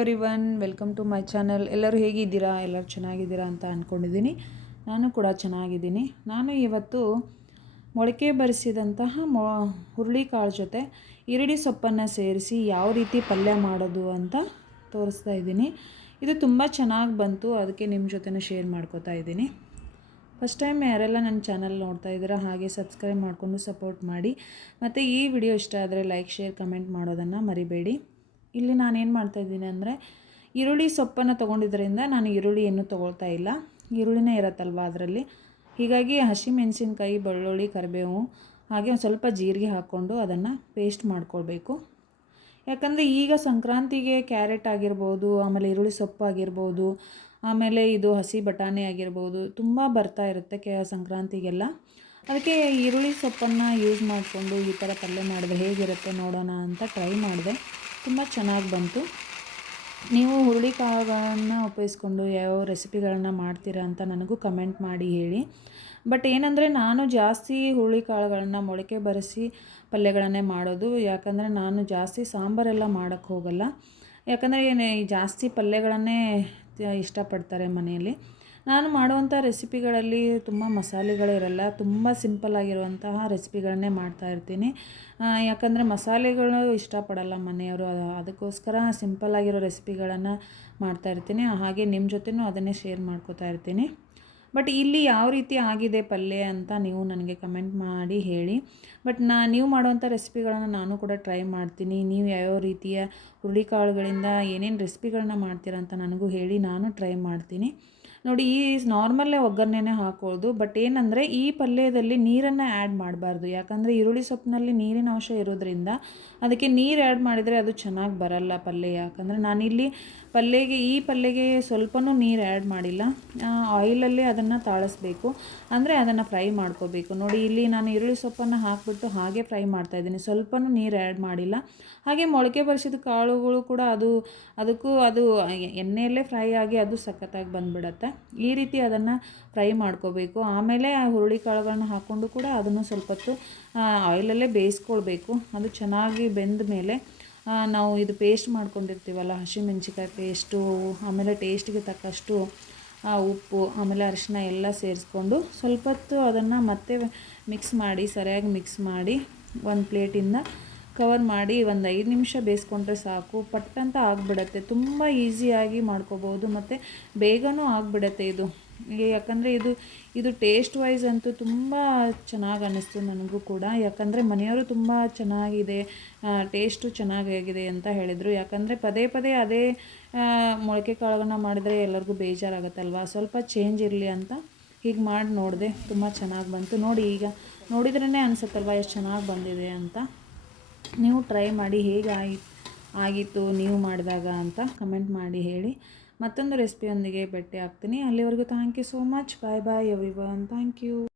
Everyone, welcome to my channel. ಎಲ್ಲರೂ ಹೇಗಿದ್ದೀರಾ? ಎಲ್ಲರೂ ಚೆನ್ನಾಗಿದ್ದೀರಾ ಅಂತ ಅಂದ್ಕೊಂಡಿದ್ದೀನಿ. ನಾನು ಕೂಡ ಚೆನ್ನಾಗಿದ್ದೀನಿ. ನಾನು ಇವತ್ತು ಮೊಳಕೆ ಬರಿಸಿದಂತಹ ಹುರುಳಿಕಾಳು ಜೊತೆ ಈರುಳ್ಳಿ ಸೊಪ್ಪನ್ನು ಸೇರಿಸಿ ಯಾವ ರೀತಿ ಪಲ್ಯ ಮಾಡೋದು ಅಂತ ತೋರಿಸ್ತಾ ಇದ್ದೀನಿ. ಇದು ತುಂಬ ಚೆನ್ನಾಗಿ ಬಂತು, ಅದಕ್ಕೆ ನಿಮ್ಮ ಜೊತೆನೂ ಶೇರ್ ಮಾಡ್ಕೋತಾ ಇದ್ದೀನಿ. ಫಸ್ಟ್ ಟೈಮ್ ಯಾರೆಲ್ಲ ನನ್ನ ಚಾನಲ್ ನೋಡ್ತಾ ಇದ್ದೀರಾ ಹಾಗೆ ಸಬ್ಸ್ಕ್ರೈಬ್ ಮಾಡಿಕೊಂಡು ಸಪೋರ್ಟ್ ಮಾಡಿ. ಮತ್ತು ಈ ವಿಡಿಯೋ ಇಷ್ಟ ಆದರೆ ಲೈಕ್, ಶೇರ್, ಕಮೆಂಟ್ ಮಾಡೋದನ್ನು ಮರಿಬೇಡಿ. ಇಲ್ಲಿ ನಾನೇನು ಮಾಡ್ತಾಯಿದ್ದೀನಿ ಅಂದರೆ, ಈರುಳ್ಳಿ ಸೊಪ್ಪನ್ನು ತೊಗೊಂಡಿದ್ದರಿಂದ ನಾನು ಈರುಳ್ಳಿಯನ್ನು ತೊಗೊಳ್ತಾ ಇಲ್ಲ, ಈರುಳ್ಳಿನೇ ಇರುತ್ತಲ್ವ ಅದರಲ್ಲಿ. ಹೀಗಾಗಿ ಹಸಿಮೆಣಸಿನ್ಕಾಯಿ, ಬೆಳ್ಳುಳ್ಳಿ, ಕರಿಬೇವು ಹಾಗೆ ಒಂದು ಸ್ವಲ್ಪ ಜೀರಿಗೆ ಹಾಕ್ಕೊಂಡು ಅದನ್ನು ಪೇಸ್ಟ್ ಮಾಡ್ಕೊಳ್ಬೇಕು. ಯಾಕಂದರೆ ಈಗ ಸಂಕ್ರಾಂತಿಗೆ ಕ್ಯಾರೆಟ್ ಆಗಿರ್ಬೋದು, ಆಮೇಲೆ ಈರುಳ್ಳಿ ಸೊಪ್ಪು ಆಗಿರ್ಬೋದು, ಆಮೇಲೆ ಇದು ಹಸಿ ಬಟಾಣಿ ಆಗಿರ್ಬೋದು, ತುಂಬ ಬರ್ತಾ ಇರುತ್ತೆ ಸಂಕ್ರಾಂತಿಗೆಲ್ಲ. ಅದಕ್ಕೆ ಈರುಳ್ಳಿ ಸೊಪ್ಪನ್ನು ಯೂಸ್ ಮಾಡಿಕೊಂಡು ಈ ಥರ ಪಲ್ಯ ಮಾಡಿದ್ರೆ ಹೇಗಿರುತ್ತೆ ನೋಡೋಣ ಅಂತ ಟ್ರೈ ಮಾಡಿದೆ. ತುಂಬ ಚೆನ್ನಾಗಿ ಬಂತು. ನೀವು ಹುರುಳಿಕಾಳುಗಳನ್ನು ಉಪಯೋಗಿಸ್ಕೊಂಡು ಯಾವ ರೆಸಿಪಿಗಳನ್ನ ಮಾಡ್ತೀರಾ ಅಂತ ನನಗೂ ಕಮೆಂಟ್ ಮಾಡಿ ಹೇಳಿ. ಬಟ್ ಏನಂದರೆ, ನಾನು ಜಾಸ್ತಿ ಹುರುಳಿಕಾಳುಗಳನ್ನ ಮೊಳಕೆ ಬರಿಸಿ ಪಲ್ಯಗಳನ್ನೇ ಮಾಡೋದು. ಯಾಕಂದರೆ ನಾನು ಜಾಸ್ತಿ ಸಾಂಬಾರೆಲ್ಲ ಮಾಡೋಕ್ಕೆ ಹೋಗಲ್ಲ. ಯಾಕಂದರೆ ಜಾಸ್ತಿ ಪಲ್ಯಗಳನ್ನೇ ಇಷ್ಟಪಡ್ತಾರೆ ಮನೆಯಲ್ಲಿ. ನಾನು ಮಾಡುವಂಥ ರೆಸಿಪಿಗಳಲ್ಲಿ ತುಂಬ ಮಸಾಲೆಗಳಿರಲ್ಲ, ತುಂಬ ಸಿಂಪಲ್ಲಾಗಿರುವಂತಹ ರೆಸಿಪಿಗಳನ್ನೇ ಮಾಡ್ತಾಯಿರ್ತೀನಿ. ಯಾಕಂದರೆ ಮಸಾಲೆಗಳು ಇಷ್ಟಪಡಲ್ಲ ಮನೆಯವರು, ಅದಕ್ಕೋಸ್ಕರ ಸಿಂಪಲ್ಲಾಗಿರೋ ರೆಸಿಪಿಗಳನ್ನು ಮಾಡ್ತಾಯಿರ್ತೀನಿ. ಹಾಗೆ ನಿಮ್ಮ ಜೊತೆನೂ ಅದನ್ನೇ ಶೇರ್ ಮಾಡ್ಕೋತಾ ಇರ್ತೀನಿ. ಬಟ್ ಇಲ್ಲಿ ಯಾವ ರೀತಿ ಆಗಿದೆ ಪಲ್ಯ ಅಂತ ನೀವು ನನಗೆ ಕಮೆಂಟ್ ಮಾಡಿ ಹೇಳಿ. ಬಟ್ ನೀವು ಮಾಡುವಂಥ ರೆಸಿಪಿಗಳನ್ನು ನಾನು ಕೂಡ ಟ್ರೈ ಮಾಡ್ತೀನಿ. ನೀವು ಯಾವ್ಯಾವ ರೀತಿಯ ಹುರುಳಿಕಾಳುಗಳಿಂದ ಏನೇನು ರೆಸಿಪಿಗಳನ್ನ ಮಾಡ್ತೀರಾ ಅಂತ ನನಗೂ ಹೇಳಿ, ನಾನು ಟ್ರೈ ಮಾಡ್ತೀನಿ. ನೋಡಿ, ಈ ನಾರ್ಮಲ್ಲೇ ಒಗ್ಗರಣೆನೇ ಹಾಕ್ಕೊಳ್ಳೋದು. ಬಟ್ ಏನಂದರೆ, ಈ ಪಲ್ಯದಲ್ಲಿ ನೀರನ್ನು ಆ್ಯಡ್ ಮಾಡಬಾರ್ದು. ಯಾಕಂದರೆ ಈರುಳ್ಳಿ ಸೊಪ್ಪಿನಲ್ಲಿ ನೀರಿನ ಅಂಶ ಇರೋದ್ರಿಂದ ಅದಕ್ಕೆ ನೀರು ಆ್ಯಡ್ ಮಾಡಿದರೆ ಅದು ಚೆನ್ನಾಗಿ ಬರಲ್ಲ ಪಲ್ಯ. ಯಾಕಂದರೆ ನಾನಿಲ್ಲಿ ಈ ಪಲ್ಯಗೆ ಸ್ವಲ್ಪನೂ ನೀರು ಆ್ಯಡ್ ಮಾಡಿಲ್ಲ. ಆಯಿಲಲ್ಲೇ ಅದನ್ನು ತಾಳಿಸ್ಬೇಕು, ಅಂದರೆ ಅದನ್ನು ಫ್ರೈ ಮಾಡ್ಕೋಬೇಕು. ನೋಡಿ, ಇಲ್ಲಿ ನಾನು ಈರುಳ್ಳಿ ಸೊಪ್ಪನ್ನು ಹಾಕಿಬಿಟ್ಟು ಹಾಗೆ ಫ್ರೈ ಮಾಡ್ತಾಯಿದ್ದೀನಿ, ಸ್ವಲ್ಪನೂ ನೀರು ಆ್ಯಡ್ ಮಾಡಿಲ್ಲ. ಹಾಗೆ ಮೊಳಕೆ ಬರಿಸಿದ ಕಾಳುಗಳು ಕೂಡ ಅದಕ್ಕೂ ಎಣ್ಣೆಯಲ್ಲೇ ಫ್ರೈ ಆಗಿ ಅದು ಸಖತ್ತಾಗಿ ಬಂದುಬಿಡತ್ತೆ. ಈ ರೀತಿ ಅದನ್ನು ಫ್ರೈ ಮಾಡ್ಕೋಬೇಕು. ಆಮೇಲೆ ಆ ಹುರುಳಿಕಾಳುಗಳನ್ನ ಹಾಕ್ಕೊಂಡು ಕೂಡ ಅದನ್ನು ಸ್ವಲ್ಪ ಹೊತ್ತು ಆಯಿಲಲ್ಲೇ ಬೇಯಿಸ್ಕೊಳ್ಬೇಕು. ಅದು ಚೆನ್ನಾಗಿ ಬೆಂದ ಮೇಲೆ ನಾವು ಇದು ಪೇಸ್ಟ್ ಮಾಡ್ಕೊಂಡಿರ್ತೀವಲ್ಲ, ಹಸಿಮೆಣ್ಸಿಕಾಯಿ ಪೇಸ್ಟು, ಆಮೇಲೆ ಟೇಸ್ಟಿಗೆ ತಕ್ಕಷ್ಟು ಉಪ್ಪು, ಆಮೇಲೆ ಅರಿಶಿನ ಎಲ್ಲ ಸೇರಿಸ್ಕೊಂಡು ಸ್ವಲ್ಪ ಹೊತ್ತು ಅದನ್ನು ಮತ್ತೆ ಸರಿಯಾಗಿ ಮಿಕ್ಸ್ ಮಾಡಿ ಒಂದು ಪ್ಲೇಟಿಂದ ಕವರ್ ಮಾಡಿ ಒಂದು 5 ನಿಮಿಷ ಬೇಯಿಸ್ಕೊಂಡ್ರೆ ಸಾಕು. ಪಟ್ಟಂತ ಆಗಿಬಿಡತ್ತೆ. ತುಂಬ ಈಸಿಯಾಗಿ ಮಾಡ್ಕೋಬೋದು ಮತ್ತು ಬೇಗನೂ ಆಗಿಬಿಡತ್ತೆ ಇದು. ಯಾಕಂದರೆ ಇದು ಟೇಸ್ಟ್ ವೈಸ್ ಅಂತೂ ತುಂಬ ಚೆನ್ನಾಗಿ ಅನ್ನಿಸ್ತು ನನಗೂ ಕೂಡ. ಯಾಕಂದರೆ ಮನೆಯವರು ತುಂಬ ಚೆನ್ನಾಗಿದೆ, ಟೇಸ್ಟು ಚೆನ್ನಾಗಿದೆ ಅಂತ ಹೇಳಿದರು. ಯಾಕಂದರೆ ಪದೇ ಪದೇ ಅದೇ ಮೊಳಕೆ ಕಾಳುಗಳನ್ನ ಮಾಡಿದರೆ ಎಲ್ಲರಿಗೂ ಬೇಜಾರಾಗುತ್ತಲ್ವ, ಸ್ವಲ್ಪ ಚೇಂಜ್ ಇರಲಿ ಅಂತ ಹೀಗೆ ಮಾಡಿ ನೋಡಿದೆ. ತುಂಬ ಚೆನ್ನಾಗಿ ಬಂತು. ನೋಡಿ, ಈಗ ನೋಡಿದ್ರೇ ಅನಿಸುತ್ತಲ್ವ ಎಷ್ಟು ಚೆನ್ನಾಗಿ ಬಂದಿದೆ ಅಂತ. ನೀವು ಟ್ರೈ ಮಾಡಿ ಹೇಗೆ ಆಗಿತ್ತು ನೀವು ಮಾಡಿದಾಗ ಅಂತ ಕಮೆಂಟ್ ಮಾಡಿ ಹೇಳಿ. ಮತ್ತೊಂದು ರೆಸಿಪಿಯೊಂದಿಗೆ ಭೇಟಿ ಆಗ್ತೀನಿ. ಅಲ್ಲಿವರೆಗೂ thank you so much. Bye bye everyone. Thank you.